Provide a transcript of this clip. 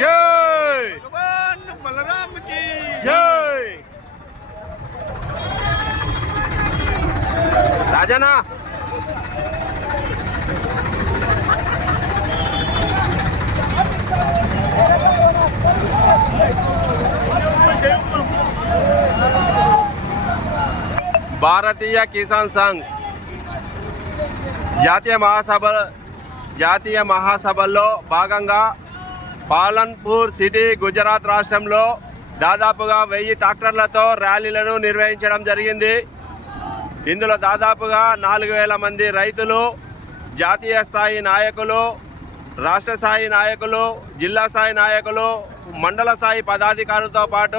జై భగవాన్ బలరామ్ కి జై రాజనా భారతీయ కిసాన్ సంఘ్ జాతీయ మహాసభల్లో భాగంగా పాలన్పూర్ సిటీ గుజరాత్ రాష్ట్రంలో దాదాపుగా 1000 ట్రాక్టర్లతో ర్యాలీలను నిర్వహించడం జరిగింది. ఇందులో దాదాపుగా 4000 మంది రైతులు, జాతీయ స్థాయి నాయకులు, రాష్ట్ర స్థాయి నాయకులు, జిల్లా స్థాయి నాయకులు, మండల స్థాయి పదాధికారులతో పాటు